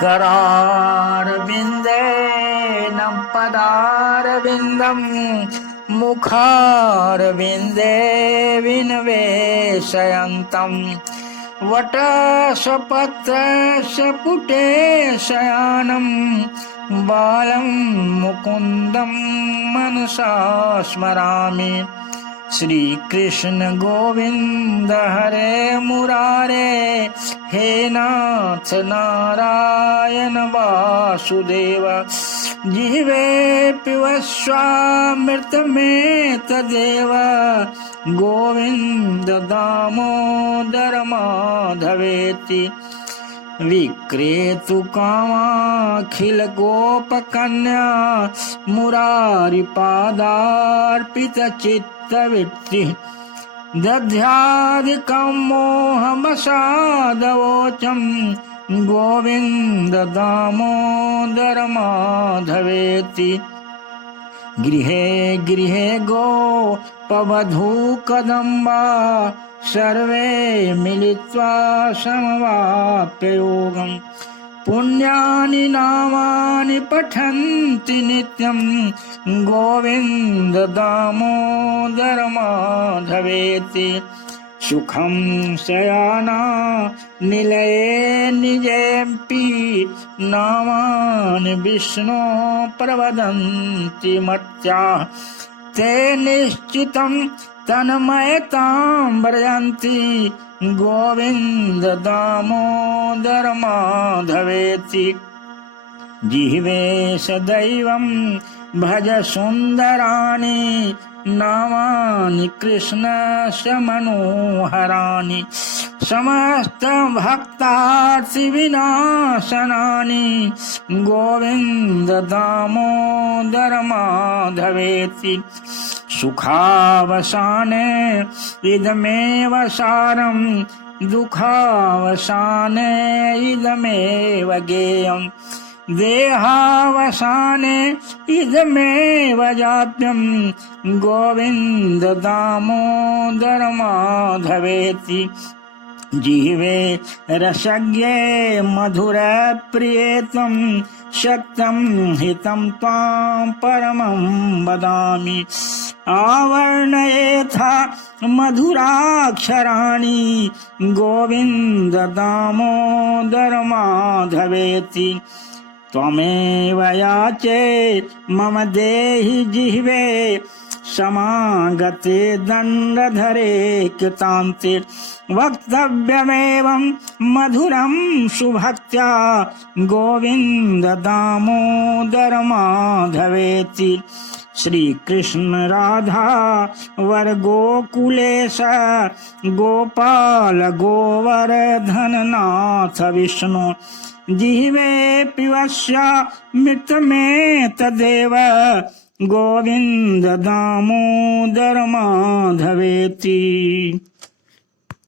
करारविन्देन पदारविन्दं मुखारविन्दे विनिवेशयन्तं वटसपत्रस्य पुटे शयानं बालं मुकुन्दं मनसा स्मरामि। श्री कृष्ण गोविंद हरे मुरारे, हे नाथ नारायण वासुदेव। जिह्वे पिबस्वामृतमेव तदेव, गोविंद दामोदर माधवेति। विक्रेतु कामाखिल गोपकन्या, मुरारिपादार्पित चित्तवृत्ति। दध्यादिकं मोहमसादवोचं, गोविंद दामोदर माधवेति। गृहे गृहे गोपवधू कदम्बा, सर्वे मिलित्वा समवाप्य योगम्। पुण्यानि नामानि पठन्ति नित्यं, गोविंद दामोदर माधवेति। सुखं शयाना निलये निजेऽपि, नामानि विष्णो प्रवदन्ति मर्त्याः। ते निश्चितं तन्मयतां व्रजन्ति, गोविंद दामोदर माधवेति। जिह्वे सदैवं भज सुन्दराणि, नामानि कृष्णस्य मनोहराणि। समस्त भक्तार्तिविनाशनानि, गोविंद दामोदर माधवेति। सुखावसाने इदमेव सारं, दुःखावसाने इदमेव गेयम्। देहावसाने इदमेव जाप्यं, गोविंद दामोदर माधवेति। जिह्वे रसज्ञे मधुर प्रियेतं, सत्यं हितं त्वां परमं वदामि। आवर्णयेथा मधुराक्षराणि, गोविंद दामोदर माधवेति। त्वमेव याचे मम देहि जिह्वे, समागते दण्डधरे कृतान्ते। वक्तव्यमेवं मधुरं सुभक्त्या, गोविंद दामोदर माधवेति। श्री कृष्ण राधा वर गोकुलेश, गोपाल गोवर्धन नाथ विष्णु। जिह्वे पिबस्वामृतमेव तदेव, गोविंद दामोदर माधवेति।